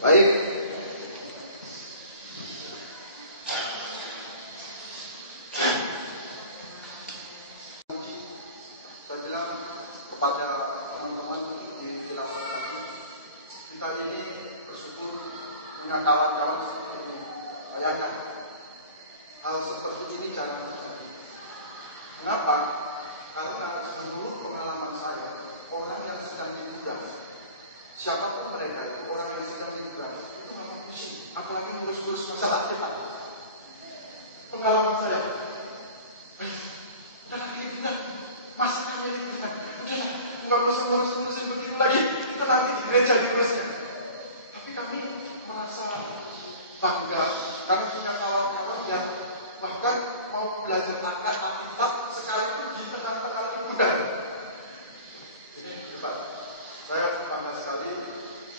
Baik. Saya bilang kepada teman-teman di lapangan, kita ini bersyukur punya kawan-kawan seperti ayahnya. Hal seperti ini jangan terjadi. Kenapa? Karena menurut pengalaman saya, orang yang sedang ditugas, siapapun mereka, orang yang sedang ditugas, itu memang pusing. Apalagi ngurus-ngurus masalah sehat. Pengalaman saya, masih kami ini, nggak usah ngurus-ngurusin begitu lagi. Itu nanti di gereja diurusnya. Tapi kami merasa bangga karena punya kawan-kawan yang bahkan mau belajar angkat Alkitab sekalipun di tengah-tengah liburan. Ini hebat. Saya bangga sekali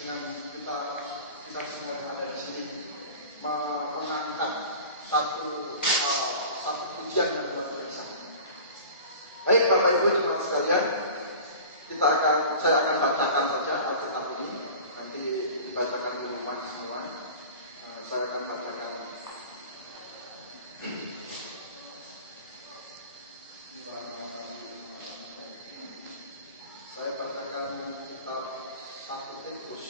dengan kita semua yang ada di sini mengangkat satu pujian yang luar biasa. Baik Bapak Ibu jemaat sekalian, saya akan bacakan saja Alkitab ini. Nanti dibacakan di rumah semua. Saya akan bacakan. Saya bacakan kitab 1 Petrus.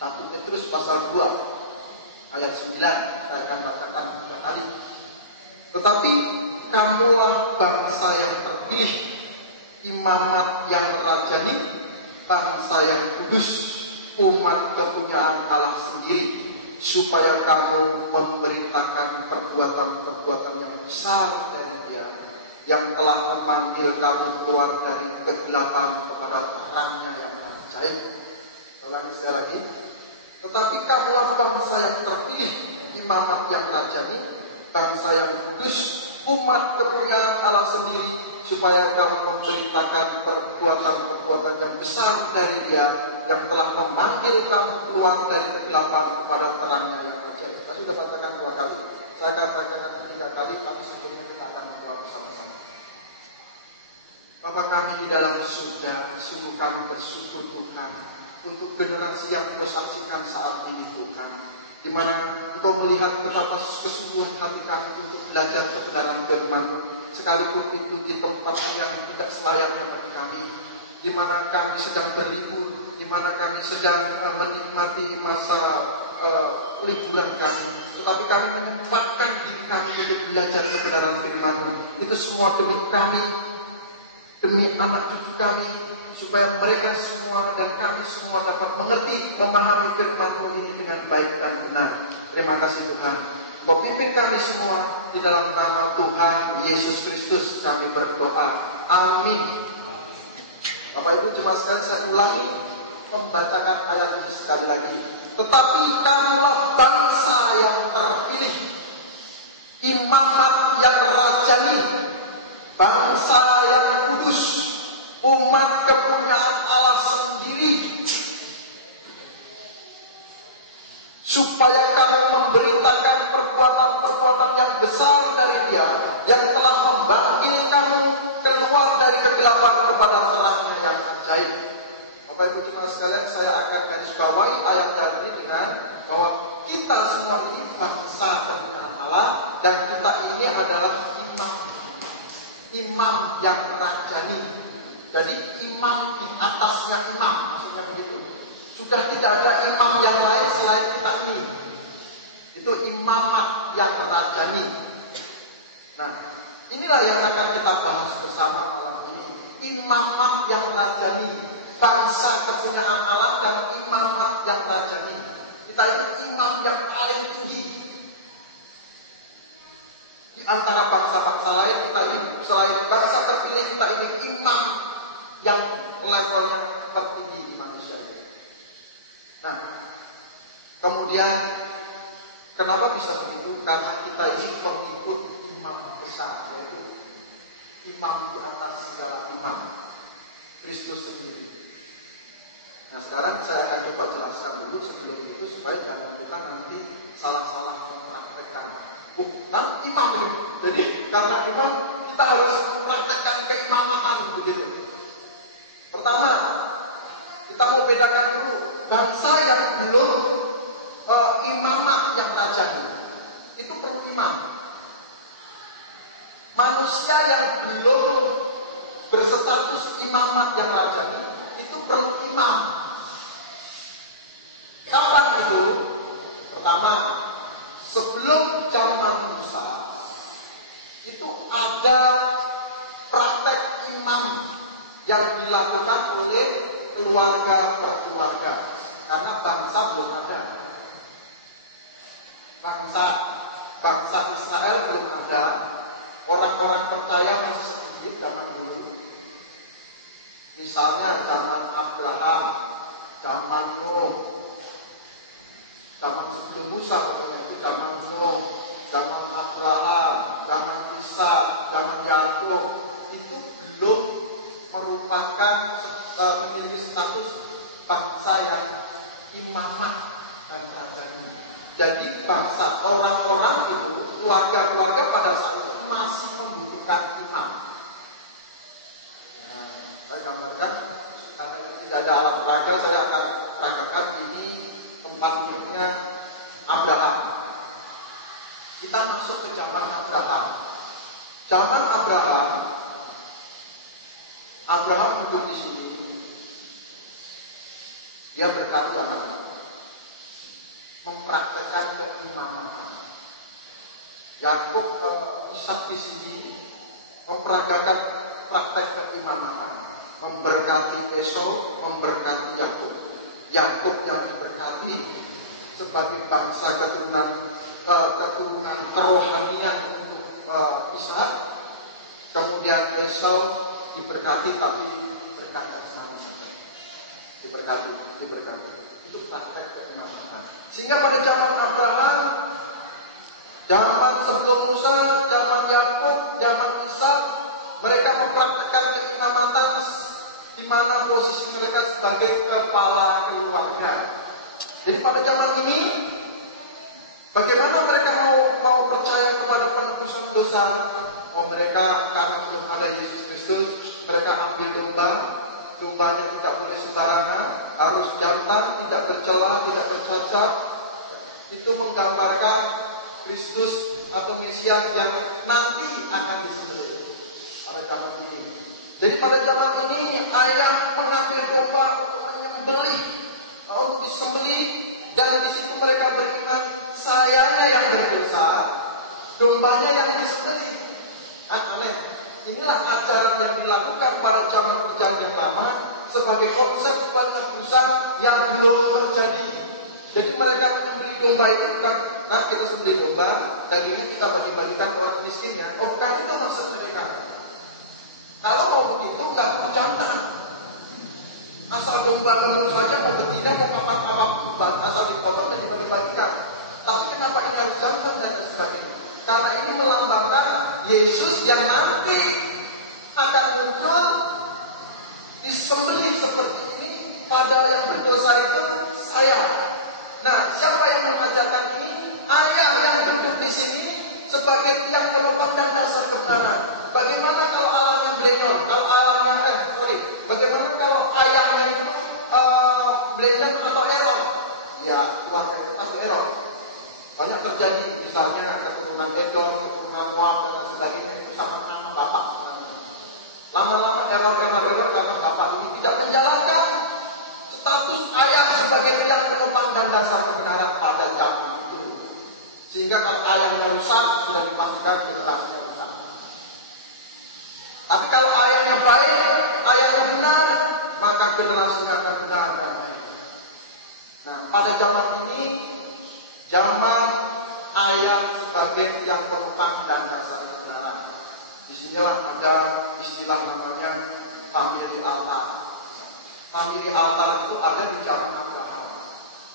1 Petrus pasal 2 ayat 9. Saya akan bacakan 3 kali. Tetapi kamulah bangsa yang terpilih, imamat yang rajani, bangsa yang kudus, umat kepunyaan Allah sendiri, supaya kamu memberitakan perbuatan-perbuatan yang besar dari Dia yang telah memanggil kamu keluar dari kegelapan kepada terangnya yang ajaib. Ulangi sekali lagi. Tetapi kamulah bangsa yang terpilih, imamat yang rajani, bangsa yang kudus, umat kepunyaan Allah sendiri, supaya kamu memberitakan perbuatan-perbuatan yang besar dari Dia yang telah memanggil kamu keluar dari kegelapan kepada terangnya yang ajaib. Kita sudah bacakan 2 kali. Saya akan bacakan 3 kali, tapi sebelumnya kita akan berdoa bersama-sama. Bapa kami di dalam surga, sungguh kami bersyukur Tuhan untuk generasi yang Kau saksikan saat ini Tuhan, di mana Engkau melihat betapa kesungguhan hati kami untuk belajar kebenaran firman, sekalipun itu di tempat yang tidak selayaknya bagi kami, di mana kami sedang berlibur, di mana kami sedang menikmati masa liburan kami, tetapi kami menyempatkan diri kami untuk belajar kebenaran firman. Itu semua demi kami, demi anak cucu kami, supaya mereka semua dan kami semua dapat mengerti, memahami firman-Mu ini dengan baik dan benar. Terima kasih Tuhan. Kau pimpin kami semua di dalam nama Tuhan Yesus Kristus kami berdoa. Amin. Bapak Ibu jemaat sekalian, saya ulangi membacakan ayat ini sekali lagi. Tetapi kamulah bangsa yang terpilih, imamat yang rajani, bangsa yang kudus, umat kepunyaan Allah sendiri, supaya kamu memberitakan perbuatan-perbuatan yang besar dari Dia yang telah memanggil kamu keluar dari kegelapan kepada terangnya yang ajaib. Bapak Ibu jemaat sekalian, saya akan garis bawahi ayat tadi dengan bahwa kita semua ini bangsa kepunyaan Allah, dan kita ini adalah imam yang rajani. Jadi imam di atasnya imam, maksudnya begitu. Sudah tidak ada imam yang lain selain kita ini. Itu imamat yang rajani. Nah, inilah yang akan kita bahas bersama malam ini. Imamat yang rajani, bangsa kepunyaan Allah dan imamat yang rajani. Kita ini imam yang paling tinggi di antara bangsa-bangsa lain. Kita ini selain bangsa terpilih, kita ini imam yang levelnya tertinggi di manusia ini. Nah, kemudian kenapa bisa begitu? Karena kita ini mengikut imam besar, yaitu imam di atas segala imam, Kristus sendiri. Nah, sekarang saya akan coba jelaskan dulu sebelum itu supaya jangan kita nanti salah-salah mempraktekkan. Nah, imam ini. Jadi karena imam kita harus mempraktekkan keimaman manusia yang belum berstatus imamat yang rajani itu perlu imam. Kapan itu? Pertama, sebelum zaman Musa itu ada praktek imam yang dilakukan oleh keluarga per keluarga, karena bangsa belum ada. Bangsa Israel belum ada. Orang-orang percaya masih sedikit zaman dulu. Misalnya zaman Abraham, zaman Nuh, zaman sebelum Musa, pokoknya itu zaman Nuh, zaman Abraham, zaman Isa, zaman Yakub, itu belum merupakan memiliki status bangsa yang imamah dan rajanya. Jadi bangsa orang-orang itu, keluarga-keluarga pada saat itu masih membutuhkan imam. Saya gambarkan, karena tidak ada alat peraga, saya akan peragakan ini tempat hidupnya Abraham. Kita masuk ke zaman Abraham. Zaman Abraham duduk di sini. Dia berkata, mempraktekkan keimaman. Yakub Ishak di sini memperagakan praktek keimaman, memberkati Esau, memberkati Yakub. Yakub yang diberkati sebagai bangsa keturunan kerohanian untuk Ishak. Kemudian Esau diberkati tapi berkat yang sama. Diberkati. Itu praktek keimaman. Sehingga pada zaman Abraham, zaman sebelum Musa, zaman Yakub, zaman Ishak, mereka mempraktekkan keimaman di mana posisi mereka sebagai kepala keluarga. Jadi pada zaman ini, bagaimana mereka mau percaya kepada penebusan dosa? Mereka karena belum ada Yesus Kristus, mereka ambil dombanya tidak boleh sembarangan, harus jantan, tidak bercela, tidak bercacat. Itu menggambarkan Kristus atau Mesias yang nanti akan disembelih pada zaman ini. Jadi pada zaman ini ayah mengambil domba untuk menyembelih, untuk disembelih, dan di situ mereka beriman sayanya yang berdosa, dombanya yang disembelih. Aneh. Inilah ajaran yang dilakukan pada zaman perjanjian lama sebagai konsep penebusan yang belum terjadi. Jadi mereka menyembelih domba itu bukan, nah kita sembelih domba, dagingnya kita bagi-bagikan ke orang miskinnya. Bukan itu maksud mereka. Kalau mau begitu nggak perlu jantan. Asal domba baru saja mau betina, mau apa asal dipotong dan dibagi-bagikan. Tapi kenapa ini harus jantan dan sebagainya? Karena ini melambangkan Yesus yang nanti akan muncul disembelih seperti ini. Pada yang berdosa itu saya. Nah, siapa yang mengajarkan ini? Ayah yang duduk di sini sebagai tiang penopang dan dasar kebenaran. Bagaimana kalau alamnya blenyon? Bagaimana kalau ayahnya itu blenyon atau error? Ya, keluarga itu pasti error. Banyak terjadi, misalnya keturunan Edom, keturunan Moab dan sebagainya itu sama nama bapak. Lama-lama error karena bapak ini tidak menjalankan status ayah sebagai tiang penopang dan dasar kebenaran pada zaman itu. Sehingga kalau ayahnya rusak, sudah dipastikan generasinya rusak. Tapi kalau ayahnya baik, ayahnya benar, maka generasinya akan benar dan baik. Nah, pada zaman ini, zaman ayah sebagai tiang penopang dan dasar kebenaran. Disinilah ada istilah namanya family altar. Family altar itu ada di zaman Abraham.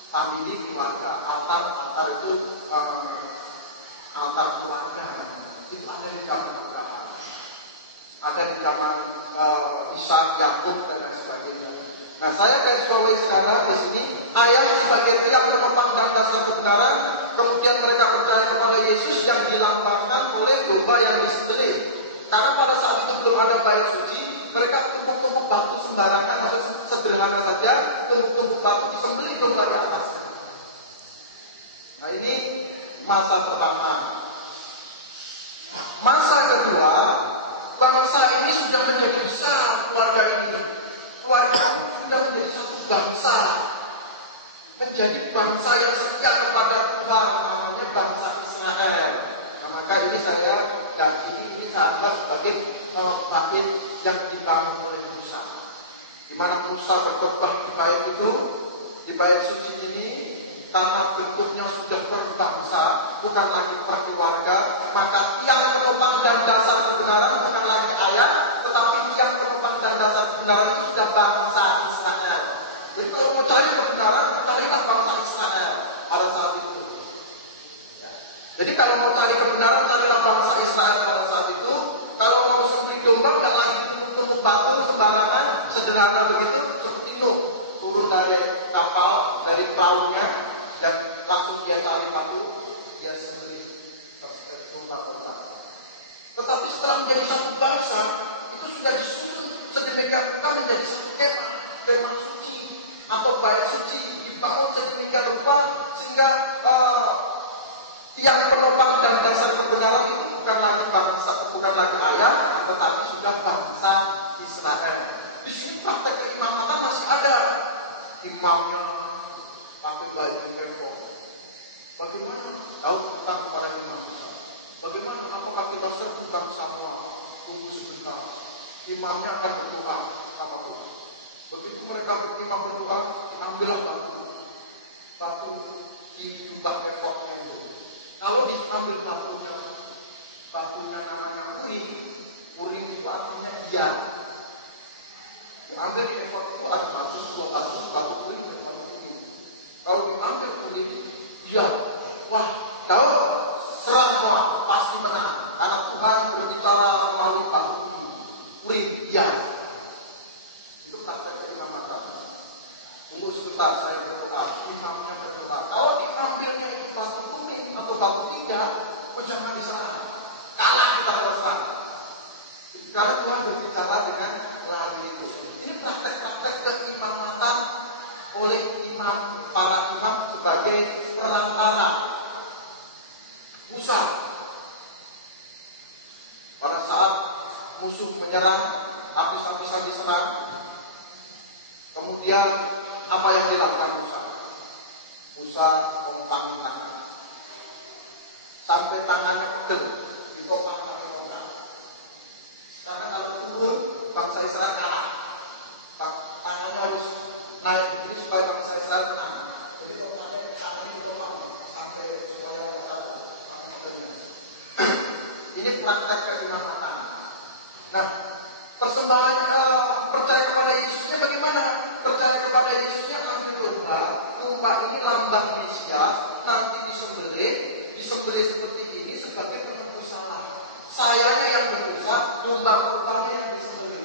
Family keluarga, altar itu altar keluarga. Itu ada di zaman Abraham. Ada di zaman Ishak, Yakub dan lain sebagainya. Nah, saya garis bawahi sekarang di sini ayat sebagai tiang penopang dan dasar kebenaran. Kemudian mereka percaya kepada Yesus yang dilambangkan oleh domba yang disembelih. Karena pada saat itu belum ada bait suci, mereka tumpuk-tumpuk batu sembarangan atau sederhana saja, tumpuk-tumpuk batu disembelih domba di atas. Nah, ini masa pertama. Masa kedua, bangsa yang setia kepada Tuhan, namanya bangsa Israel. Nah, maka ini saya dan ini saya anggap sebagai bait yang dibangun oleh Musa. Di mana Musa berkhotbah di bait itu, di bait suci ini, karena bentuknya sudah berbangsa, bukan lagi perkeluarga, maka tiang penopang dan dasar kebenaran bukan lagi ayat, tetapi tiang penopang dan dasar kebenaran itu sudah bangsa Israel. Jadi kalau mau cari kebenaran, carilah bangsa Israel pada saat itu. Jadi kalau mau cari kebenaran, carilah bangsa Israel pada saat itu. Kalau mau sembelih domba, dan lagi tunggu batu sembarangan, sederhana begitu, seperti Nuh turun dari kapal, dari perahunya, dan langsung dia cari batu, dia sembelih domba-domba. Tetapi setelah menjadi satu bangsa, itu sudah disusun sedemikian rupa menjadi satu kemah suci atau bait suci, dibangun sedemikian rupa sehingga tiang penopang dan dasar kebenaran itu bukan lagi bangsa, bukan lagi ayat, tetapi sudah bangsa Israel. Di sini praktek keimamatan masih ada. Imamnya pakai baju kefo. Bagaimana? Tahu tentang kepada imam besar. Bagaimana? Apakah kita serbukan semua? Tunggu sebentar. Imamnya akan berdoa sama Tuhan. Begitu mereka imam berdoa, diambillah batu. Batu di lubang efodnya itu. Kalau diambil batunya namanya uring. Uring itu artinya iya. Diambil di efod itu ada batu uring dan batu uring. Kalau diambil uring, iya. Wah, tahu? Serang semua, pasti menang. Karena Tuhan berbicara melalui batu uring, iya. Itu praktek keimamatan. Tunggu sebentar, saya berdoa. Imamnya berdoa. Kalau diambilnya itu batu kuning atau batu tidak, jangan disalah. Kalah kita berserah. Karena Tuhan berbicara dengan melalui itu. Ini praktek-praktek keimamatan oleh para imam sebagai perantara. Musa pada saat musuh menyerang, habis-habisan diserang, kemudian apa yang dilakukan Musa? Musa mengepang tangan sampai tangannya pegel, ditopang pakai tongkat. Karena kalau turun, bangsa Israel kalah. Tangannya harus naik begini supaya bangsa Israel menang. Jadi tangannya ditopang sampai supaya ini praktek keimamatan. Nah, persembahan percaya kepada Yesusnya bagaimana? Percaya kepada Yesusnya ambil domba. Domba ini lambang Mesias, nanti disembelih seperti ini sebagai penebus salah. Sayanya yang berdosa, domba-dombanya yang disembelih.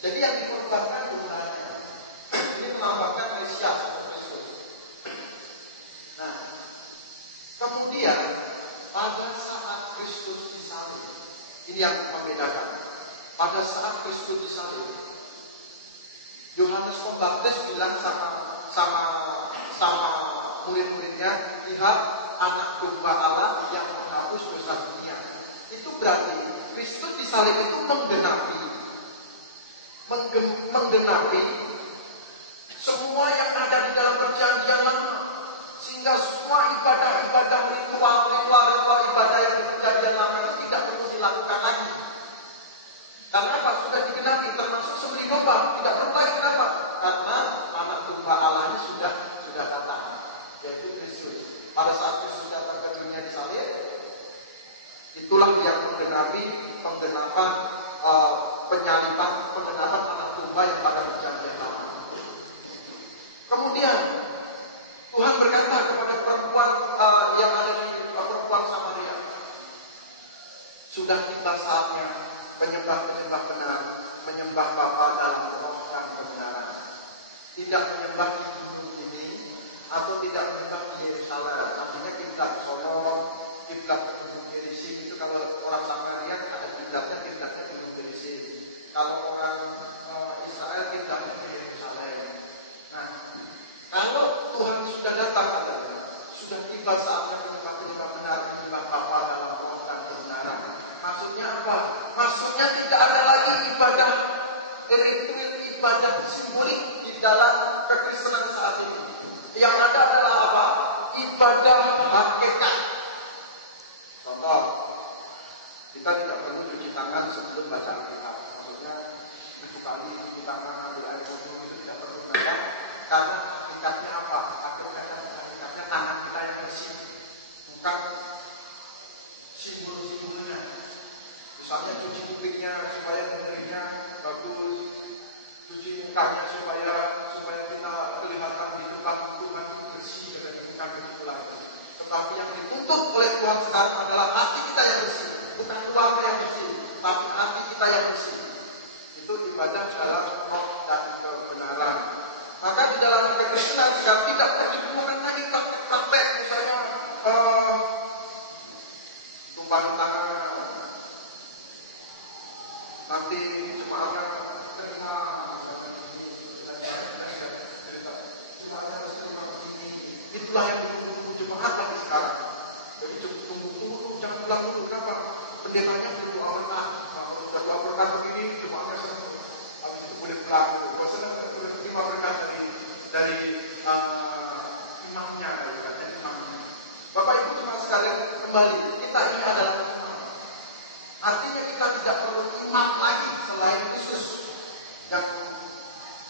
Jadi yang dikorbankan dombanya. Ini melambangkan Mesias Kristus. Nah, kemudian pada saat Kristus disalib, ini yang membedakan. Pada saat Kristus disalib, Yohanes Pembaptis bilang sama murid-muridnya, lihat anak domba Allah yang menghapus dosa dunia. Itu berarti Kristus disalib itu menggenapi semua yang ada di dalam perjanjian lama, sehingga semua ibadah-ibadah ritual ibadah yang di perjanjian lama itu tidak perlu dilakukan lagi. Karena apa? Sudah digenapi, termasuk sembelih domba, tidak perlu lagi. Kenapa? Karena anak domba Allah ini sudah datang, yaitu Kristus. Pada saat Kristus datang ke dunia disalib, itulah yang menggenapi penggenapan penyaliban, penggenapan anak domba yang pada perjanjian lama. Kemudian Tuhan berkata kepada perempuan yang ada di perempuan Samaria, sudah tiba saatnya penyembah benar, menyembah Bapa dalam roh dan kebenaran. Tidak menyembah di bumi ini atau tidak menyembah di Yerusalem. Artinya kiblat Solomon, kiblat Gunung Gerizim itu kalau orang Samaria ada kiblatnya di Gunung Gerizim. Kalau orang Israel kiblatnya di Yerusalem. Nah, kalau Tuhan sudah datang adalah sudah tiba saatnya menyembah benar, menyembah Bapa dalam roh dan kebenaran. Maksudnya apa? Maksudnya tidak ada lagi ibadah ritual, ibadah simbolik di dalam kekristenan saat ini. Kita tidak perlu cuci tangan sebelum baca Alkitab. Maksudnya 7 kali cuci tangan ambil air wudhu itu tidak perlu. Kenapa? Karena hakikatnya apa? Hakikatnya tangan kita yang bersih, bukan simbol-simbolnya. Misalnya cuci kupingnya supaya dengarnya bagus, cuci mukanya supaya kita kelihatan di depan Tuhan bersih dan bukan begitu lagi. Tetapi yang dituntut oleh Tuhan sekarang adalah hati kita yang bersih, bukan keluarga yang bersih, tapi hati kita yang bersih. Itu ibadah dalam roh dan kebenaran. Maka di dalam kekristenan tidak perlu digunakan lagi praktek misalnya tumpang tangan. Nanti jemaahnya terima itulah yang ditunggu jemaat lagi sekarang. Jadi tunggu jangan pulang dulu. Kenapa? Pendetanya perlu amanah. Kalau berkat begini jemaatnya senang. Habis itu boleh pulang. Kalau senang boleh terima berkat dari imamnya, imamnya. Bapak Ibu jemaat sekalian, kembali kita ini adalah imam. Artinya kita tidak perlu imam lagi selain Kristus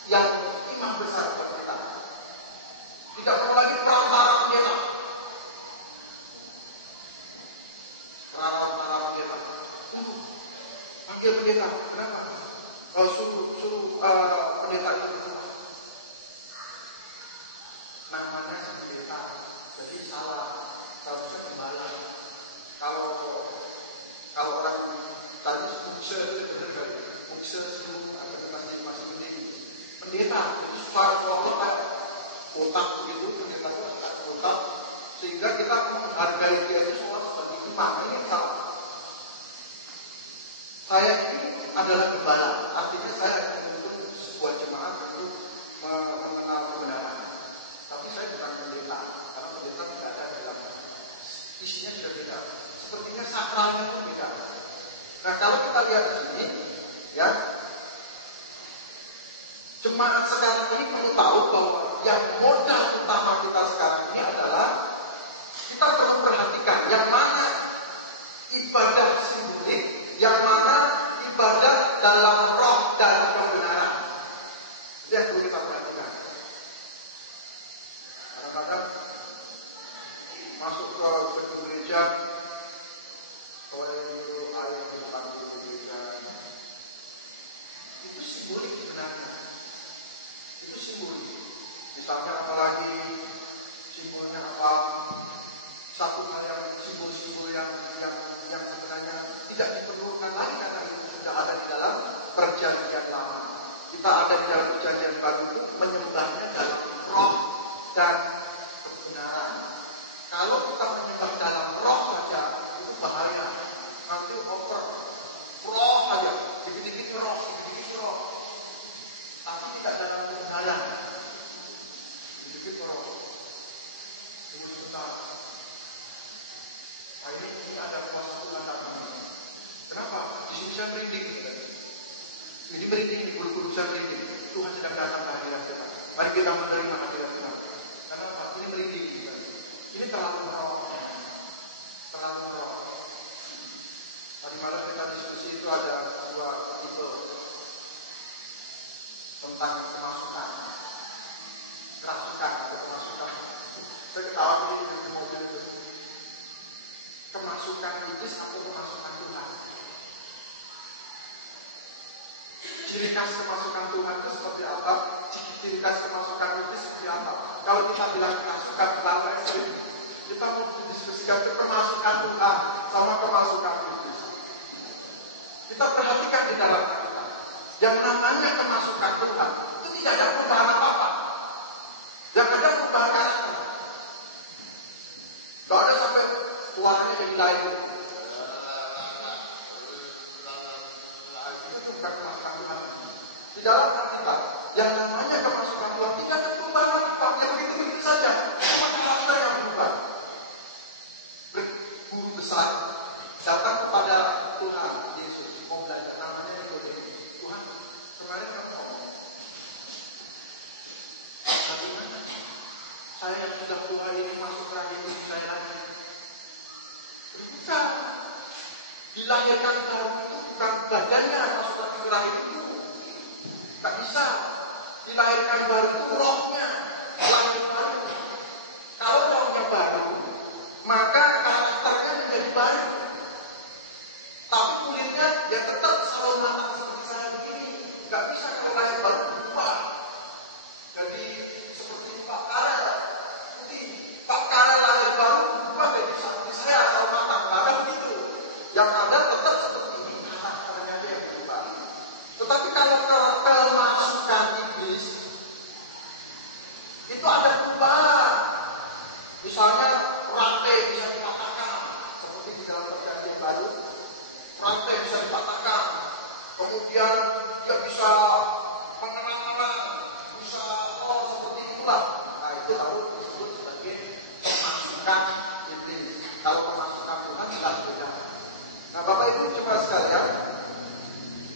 yang imam besar buat kita. Tidak perlu lagi para pendeta. Para pendeta. Panggil pendeta. Kenapa? Kalau suruh pendeta itu namanya pendeta. Jadi salah. Seharusnya gembala. Kalau orang tadi bukse itu benar kan? Bukse itu masih penting. Pendeta itu suara kayak kotak begitu, pendeta itu kayak kotak, sehingga kita menghargai dia itu semua seperti imam. Ini salah. Saya ini adalah gembala, artinya saya untuk sebuah jemaat untuk mengenal kebenaran. Tapi saya bukan pendeta, karena pendeta tidak ada dalam isinya sudah beda. Sepertinya sakralnya itu beda. Nah kalau kita lihat di sini, ya, jemaat sekarang ini perlu tahu bahwa yang modal utama kita sekarang ini adalah kita perlu perhatikan yang mana ibadah simbolik, yang mana ibadah dalam roh dan kebenaran. Itu yang perlu kita perhatikan. Kadang-kadang masuk ke gedung gereja, itu simbolik sebenarnya. Itu simbolik. Misalnya apalagi simbolnya apa? Satu hal yang simbol-simbol yang sebenarnya tidak diperlukan lagi karena itu sudah ada di dalam perjanjian lama. Kita ada di dalam perjanjian baru itu menyembahnya dalam roh dan kebenaran. Kalau kita menyembah dalam roh saja itu bahaya. Nanti over roh saja, dikit-dikit roh. Tapi tidak dalam kebenaran. Dikit-dikit roh. Tunggu sebentar. Nah ini ada kuasa Tuhan datang. Kenapa? Di sini saya merinding. Ini merinding, di guru-guru saya merinding. Tuhan sedang datang ke hadirat kita. Mari kita menerima hadirat Tuhan. Kenapa? Ini merinding. Ini terlalu roh. Terlalu roh. Tadi malam kita diskusi itu ada dua tipe tentang kemasukan. Kerasukan, ada kemasukan. Saya ketawa ini di mobil itu. Kemasukan iblis atau kemasukan Tuhan? Ciri khas kemasukan Tuhan itu seperti apa? Ciri khas kemasukan iblis seperti apa? Kalau kita bilang kemasukan bahasa Islam, kita mau diskusikan kemasukan Tuhan sama kemasukan iblis. Kita perhatikan di dalam kita. Yang namanya kemasukan Tuhan itu tidak ada perubahan apa-apa. Yang ada perubahan karakter. Kalau ada sampai suaranya jadi lain, itu bukan kemasukan Tuhan. Di dalam Alkitab, yang namanya kemasukan Tuhan tidak ada perubahan apa-apa. Yang begitu-begitu saja. Cuma karakter yang berubah. Guru besar datang kepada Tuhan Yesus mau belajar, namanya Nikodemus. Tuhan, kemarin kamu ngomong, bagaimana saya yang sudah tua ini masuk rahim ibu saya lagi? Bukan. Dilahirkan baru itu bukan badannya, maksudnya dilahir itu nggak bisa. Dilahirkan baru itu rohnya, lahir baru. Kalau rohnya baru, maka karakternya menjadi baru. Tapi kulitnya ya tetap selalu matang seperti saya begini. Nggak bisa kalau lahir baru berubah. Jadi seperti Pak Karel, nanti Pak Karel lahir baru berubah jadi seperti saya selalu matang. Karena begitu. Yang ada tetap seperti ini, karakternya aja yang berubah. Tetapi kalau kemasukan iblis itu ada perubahan. Misalnya rantai bisa dipatahkan, seperti di dalam perjanjian baru, rantai bisa dipatahkan. Kemudian dia bisa pengenalan, bisa seperti itulah. Nah itu lalu disebut sebagai kemasukan iblis. Kalau kemasukan Tuhan sudah beda. Nah Bapak Ibu coba sekalian,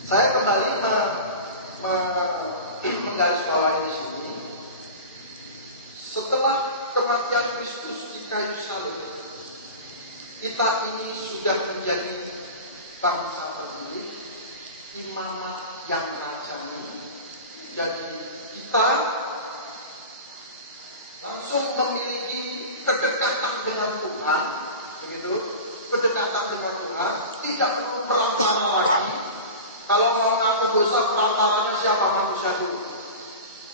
saya kembali menggarisbawahi di sini. Setelah kematian Kristus di kayu salib, kita ini sudah menjadi bangsa terpilih, imamat yang rajani. Jadi kita langsung memiliki kedekatan dengan Tuhan, begitu? Kedekatan dengan Tuhan, tidak perlu perantara lagi. Kalau mau ngaku dosa, perantaranya siapa? Manusia dulu.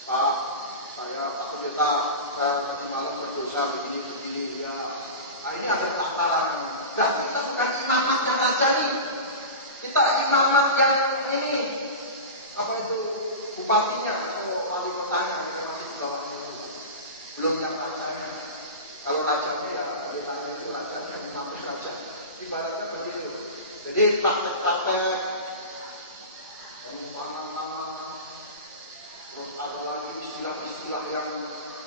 Pak, saya Pak Pendeta, saya tadi malam berdosa begini ya. Nah ini ada perantaraan. Dan kita bukan imamat yang rajani. Kita imamat yang ini, apa itu, bupatinya atau wali kotanya, kita masih di bawah itu. Belum yang rajanya. Kalau rajanya ya, pendetanya itu rajanya, imamat raja. Ibaratnya begitu. Jadi praktek-praktek terus ada lagi istilah-istilah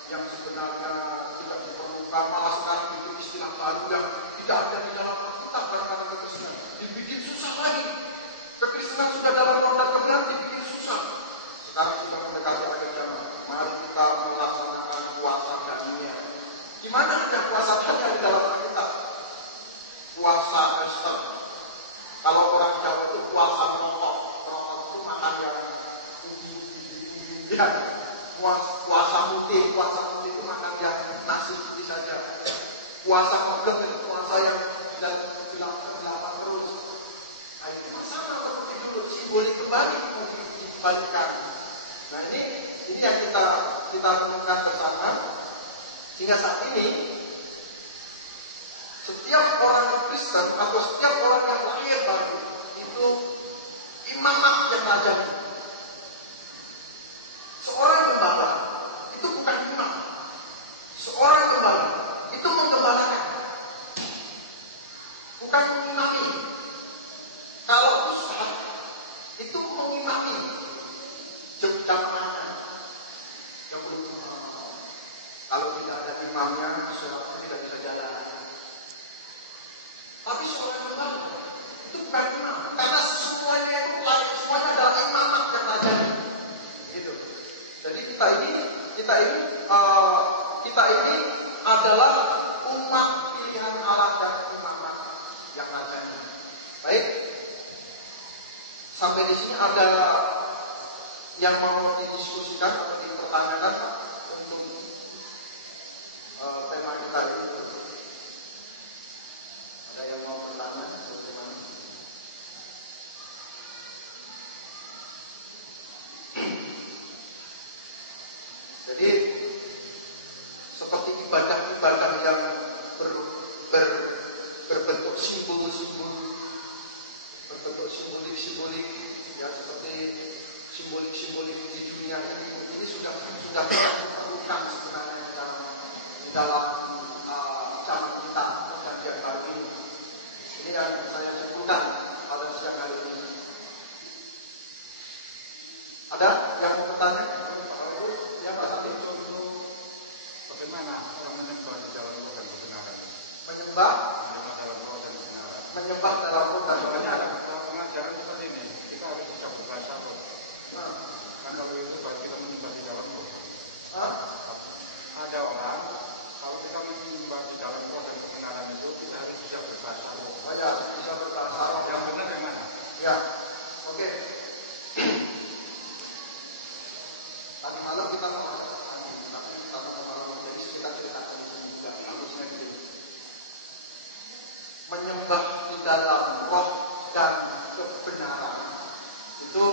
yang sebenarnya tidak diperlukan, malah sekarang bikin istilah baru yang tidak ada di dalam Alkitab karena kekristenan dibikin susah lagi. Kekristenan sudah dalam konteks kebenaran dibikin susah. Sekarang sudah mendekati akhir zaman. Mari kita melaksanakan puasa Daniel. Gimana ada puasa Daniel di dalam Alkitab? Puasa Esther. Kalau orang Jawa itu puasa merokok. Merokok itu makan yang ya, puasa putih itu makan yang nasi putih saja. Puasa maghrib itu puasa yang dan dilakukan terus. Nah itu sama seperti dulu, simbolik kembali dibalikan. Nah ini yang kita renungkan bersama. Hingga saat ini setiap orang Kristen atau setiap orang yang lahir baru itu imamat yang rajani. Seorang gembala itu bukan imam. Seorang gembala itu menggembalakan, bukan mengimami. Kalau ustaz itu mengimami jemaahnya. Kalau tidak ada imamnya, sholat tidak bisa jalan. Tapi seorang gembala itu bukan imam, karena semuanya adalah imamat yang rajani. Gitu. Jadi kita ini adalah umat pilihan Allah dan imamat yang rajani. Baik. Sampai di sini ada yang mau didiskusikan atau dipertanyakan untuk tema kita ini. Ada yang mau bertanya bagaimana? Jadi seperti ibadah-ibadah yang berbentuk simbol-simbol, berbentuk simbolik-simbolik, ya seperti simbolik-simbolik di dunia ini sudah diperlukan sebenarnya di dalam zaman kita perjanjian baru ini. Ini yang saya sebutkan pada siang hari ini. Ada yang mau bertanya? Ya Pak Sati. Bagaimana orang menyembah di dalam roh dan kebenaran? Menyembah dalam roh dan kebenaran. Menyembah dalam roh dan kebenaran. Pengajaran seperti ini, kita harus bisa berbahasa roh. Nah kalau itu baru kita menyembah di dalam roh. Ada orang, kalau kita menyembah di dalam roh dan kebenaran itu, kita harus bisa berbahasa roh. Ya, bisa berbahasa roh. Ya, Ya, oke. Tadi malam kita membahas tapi sama jadi kita ceritakan juga bagusnya gitu. Menyembah di dalam roh dan kebenaran itu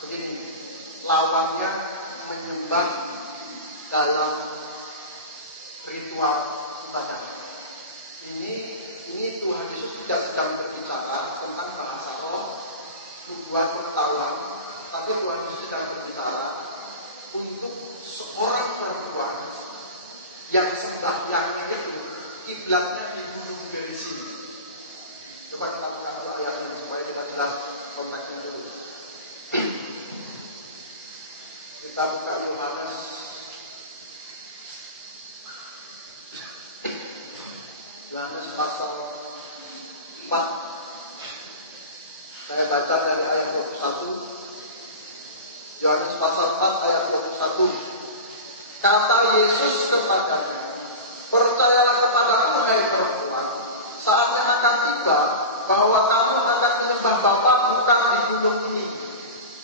begini, lawannya menyembah dalam ritual ibadah. Ini Tuhan Yesus tidak sedang berbicara tentang bahasa roh, tujuan pengetahuan, tapi Tuhan Yesus sedang berbicara untuk seorang perempuan yang sebelahnya itu kiblatnya di Gunung Gerizim. Coba kita buka ayatnya supaya kita jelas konteksnya dulu. Kita buka Yohanes pasal 4. Saya baca dari ayat 21. Yohanes pasal 4 ayat 21. Kata Yesus kepadanya, percayalah kepadaku hai perempuan, saatnya akan tiba bahwa kamu akan menyembah Bapa bukan di gunung ini.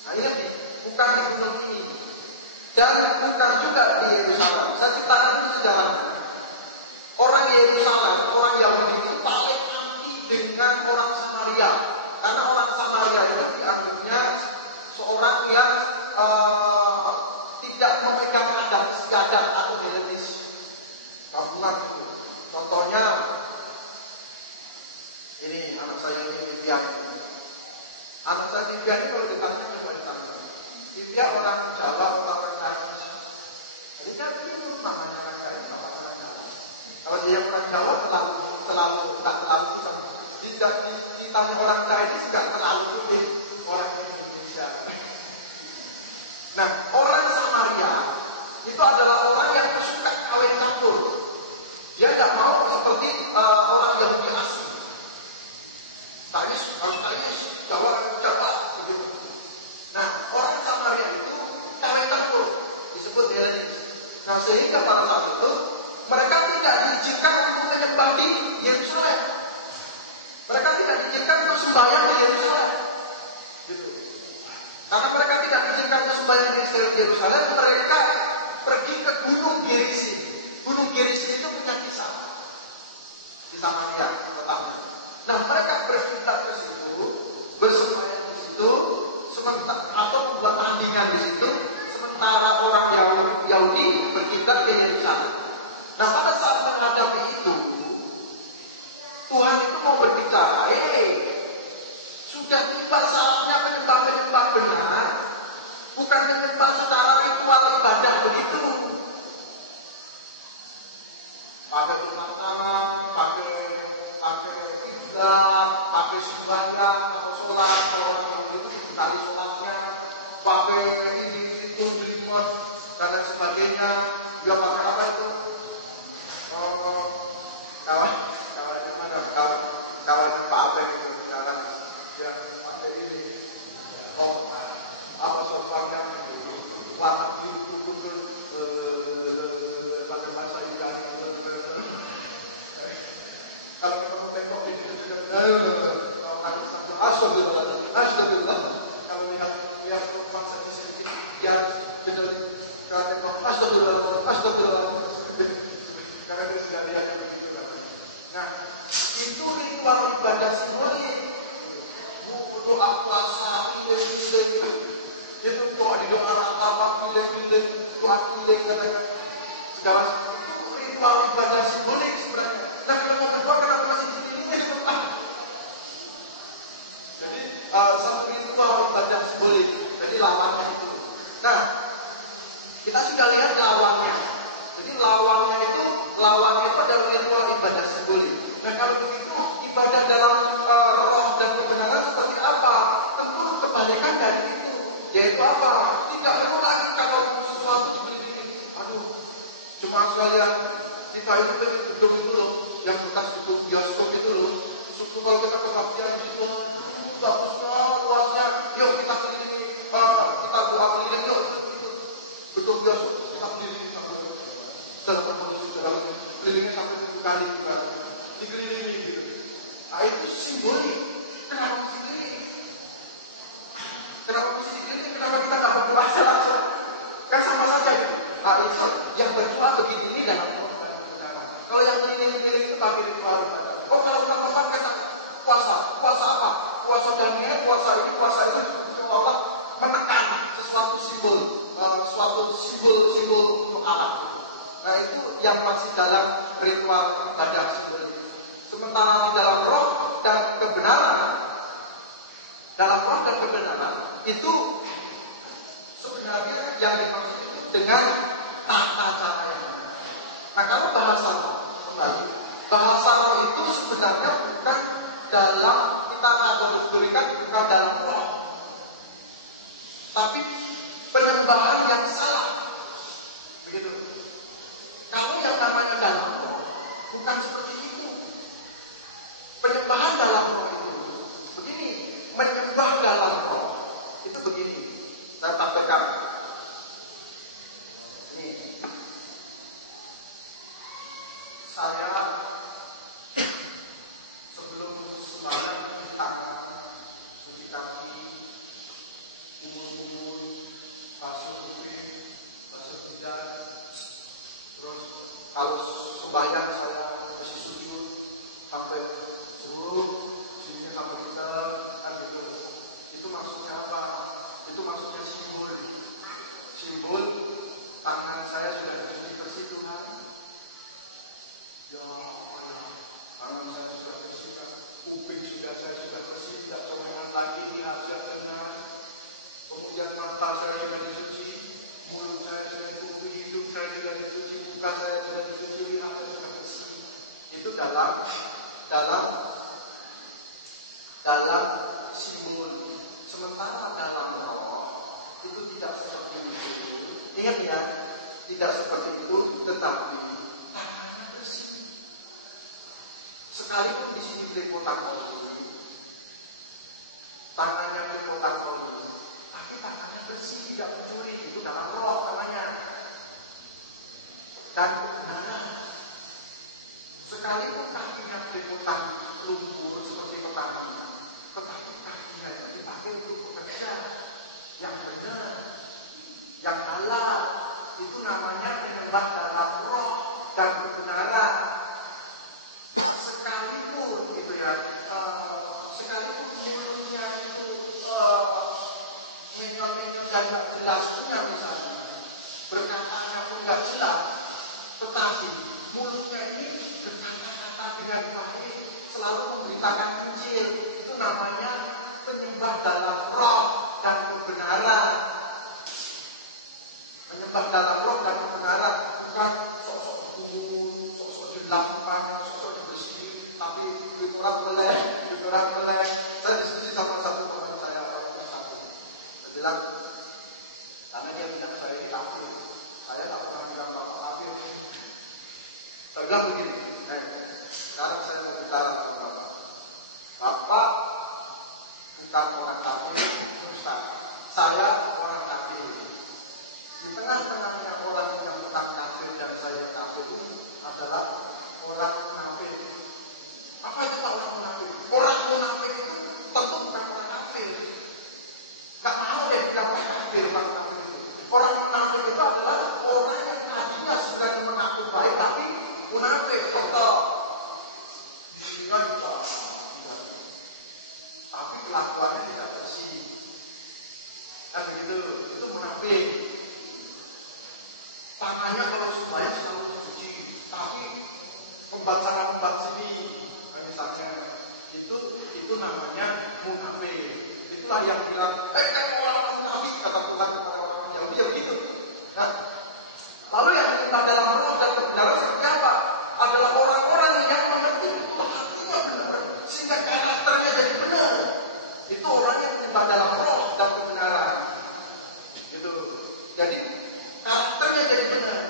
Nah ini bukan di gunung ini dan bukan juga di Yerusalem. Saya ceritakan itu sejarahnya. Orang Yerusalem, orang Yahudi itu paling anti dengan orang Samaria, karena orang Samaria itu dianggapnya seorang yang tidak memegang adat istiadat atau helenis. Kampungan itu. Contohnya ini anak saya ini Vivian. Anak saya Vivian ini kalau ditanya coba ditanya. Vivian orang Jawa, orang Chinese. Jadi kan itu namanya orang Chinese, orang Jawa. Kalau dia orang Jawa terlalu bisa ditanya orang Chinese juga terlalu sulit orang Indonesia. Nah, orang Samaria itu adalah orang yang suka kawin campur. Dia tidak mau seperti orang Yahudi asli. Chinese harus Chinese, Jawa begitu. Nah, orang Samaria itu kawin campur, disebut Helenis. Nah, sehingga pada saat itu mereka tidak diizinkan untuk menyembah di Yerusalem. Mereka tidak diizinkan untuk sembahyang di Yerusalem. Gitu. Karena mereka tidak diizinkan untuk sembahyang di Yerusalem, mereka pergi ke Gunung Gerizim. Gunung Gerizim itu punya kisah di Samaria letaknya. Nah, mereka berpindah ke situ, bersembahyang di situ, atau buat tandingan di situ, sementara orang Yahudi berkiblat ke Yerusalem. Nah, pada saat menghadapi itu, Tuhan itu mau berbicara, sudah tiba saatnya menyembah benar, bukan menyembah secara ritual ibadah begitu. Pakai tulang tangan, pakai kiblat, pakai sembahyang atau sholat, kalau orang itu tali sholatnya, pakai ini itu jelimet dan lain sebagainya. Dia pakai apa itu? Kawan mana? Kawan Pak Abeng itu sekarang yang pakai ini. Apa softwarenya itu? Warna biru pakai bahasa Yunani. Kalau kita mau tengok ini astagfirullah. Kalau lihat bangsa ini sedikit biar benar tengok astagfirullah. Karena itu sudah lihat begitu kan. Nah, itu ritual ibadah simbolik. Doa puasa, pilih-pilih itu doa di doa rata, pilih-pilih, doa pilih katanya. Segala itu ritual ibadah simbolik sebenarnya. Nah, kalau mau berdoa kenapa masih pilih-pilih itu? Jadi satu ritual ibadah simbolik. Jadi lawannya itu. Nah, kita sudah lihat lawannya. Jadi lawannya itu adalah ritual ibadah simbolik. Nah, kalau begitu ibadah dalam roh dan kebenaran seperti apa? Tentu kebalikan dari itu. Yaitu apa? Tidak perlu lagi kalau sesuatu dibeli-beli. Aduh, cuma sekalian kita itu gedung itu loh, yang bekas gedung bioskop itu loh. Suatu kalau kita kebaktian itu bagusnya, luasnya. Yuk kita keliling, kita buat keliling yuk. Gedung bioskop kita keliling. Dalam kelilingnya sampai 7 kali juga dikelilingi gitu. Nah itu simbolik. Kenapa simbolik? yang masih dalam ritual ibadah seperti itu. Sementara di dalam roh dan kebenaran, itu sebenarnya yang dimaksud itu dengan tata caranya. Nah, kalau bahasa roh, bahasa roh itu sebenarnya bukan dalam kita kategorikan bukan dalam roh, tapi penyembahan yang salah. Begitu. Kalau yang namanya dalam roh bukan seperti itu. Penyembahan dalam roh itu begini, menyembah dalam roh itu begini. Saya tampilkan. Ini. Saya sebelum sembahyang cuci tangan, cuci kaki, kumur-kumur, basuh piring, basuh pidan. Terus kalau sembahyang saya mesti sujud sampai suruh sini sampai kita kan gitu. Itu maksudnya apa? Itu maksudnya simbol tangan saya sudah dicuci bersih Tuhan. Ya Allah, tangan saya sudah bersih kan, kuping saya sudah bersih, tidak kewenangan lagi dihajat benar. Kemudian mata saya sudah dicuci, mulut saya sudah dicuci, hidung saya sudah dicuci, muka saya sudah dicuci, lihat saya sudah bersih. Itu dalam simbol. Sementara dalam roh itu tidak seperti itu. Ingat ya, tidak seperti itu, tetapi tangannya bersih. Sekalipun di sini belepotakoli, tangannya belepotakoli, tapi tangannya bersih, tidak mencuri. Itu dalam roh namanya. Dan kebenaran. Sekalipun kakinya belepotak lumpur seperti petani, tetapi kakinya dipakai untuk bekerja yang benar, yang halal. Itu namanya penyembah dalam roh dan kebenaran. Sekalipun gitu ya, sekalipun mulutnya itu menyon-menyon dan tidak jelas punya misalnya, berkatanya pun tidak jelas, tetapi mulutnya ini berkata-kata dengan baik, selalu memberitakan Injil. Itu namanya penyembah dalam roh dan kebenaran. Menyembah dalam roh dan kebenaran, bukan sok-sok kumur, sok-sok dilakukan, sok-sok dibersihin, tapi duit orang meleng. Saya diskusi sama satu teman saya, saya bilang, karena dia bilang saya ini kafir, saya tak pernah bilang bapak kafir. Saya bilang begini, sekarang saya mau bicara sama bapak bukan orang kafir, Ustaz. Saya orang kafir. Di tengah-tengahnya orang yang bukan kafir dan saya kafir itu adalah orang munafik. Apa itu orang munafik? Orang munafik itu tentu bukan orang kafir. Gak mau deh bilang kafir, orang kafir itu. Orang munafik itu adalah orang yang tadinya sudah mengaku baik tapi munafik. Contoh, isinya juga tapi kelakuannya tidak bersih. Kan begitu, itu munafik. Tangannya kalau supaya selalu dicuci, tapi pembaca sini, misalnya, itu namanya munafik. Itulah yang bilang, kamu orang munafik, kata Tuhan kepada orang Yahudi, ya begitu. Nah, lalu yang kita dalam roh dan kebenaran seperti apa? Adalah orang-orang yang mengerti hatinya benar, sehingga karakternya jadi benar. Itu orang yang menyembah dalam roh dan kebenaran. Gitu. Jadi karakternya jadi benar.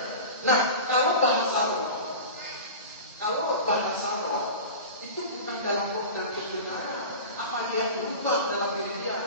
Nah, kalau bahasa roh itu bukan dalam roh dan kebenaran. Apa yang berubah dalam diri dia?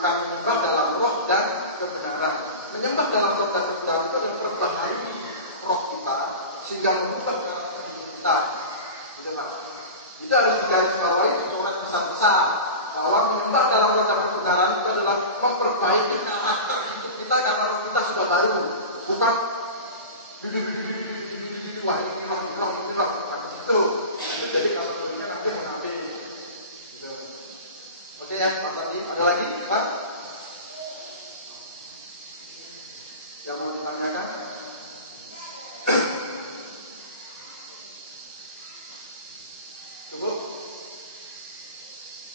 bukan menyembah dalam roh dan kebenaran. Menyembah dalam roh dan kebenaran itu adalah perbaharui roh kita sehingga mengubah karakter kita. Itu harus digarisbawahi oleh pesan-pesan bahwa menyembah dalam roh dan kebenaran itu adalah memperbaiki karakter kita karena kita sudah baru, bukan wah ini itu. Jadi kalau begini nanti mengambil. Oke ya Pak Tadi, ada lagi Pak yang mau ditanyakan? Cukup?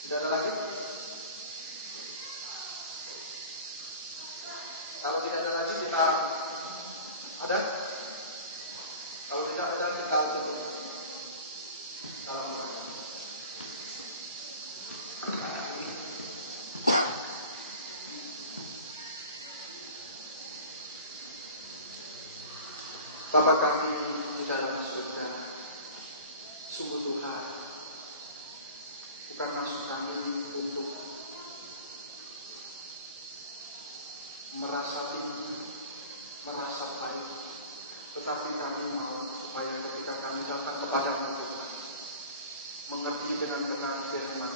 Tidak ada lagi? Kalau tidak ada lagi kita ada? Kalau tidak ada kita tutup. Salam. Bapa kami di dalam surga, sungguh Tuhan, bukan maksud kami untuk merasa tinggi, merasa baik, tetapi kami mau supaya ketika kami datang kepada-Mu Tuhan, mengerti dengan benar firman,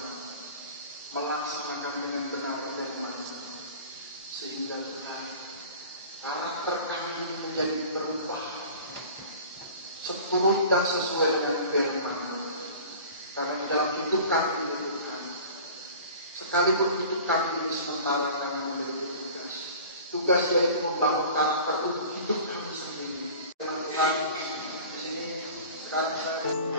melaksanakan dengan benar firman, sehingga Tuhan karakter kami menjadi berubah seturut dan sesuai dengan firman. Karena di dalam hidup kami Tuhan, sekalipun hidup kami ini sementara kami memiliki tugas yaitu membangun karakter untuk hidup kami sendiri. Tuhan di sini sekarang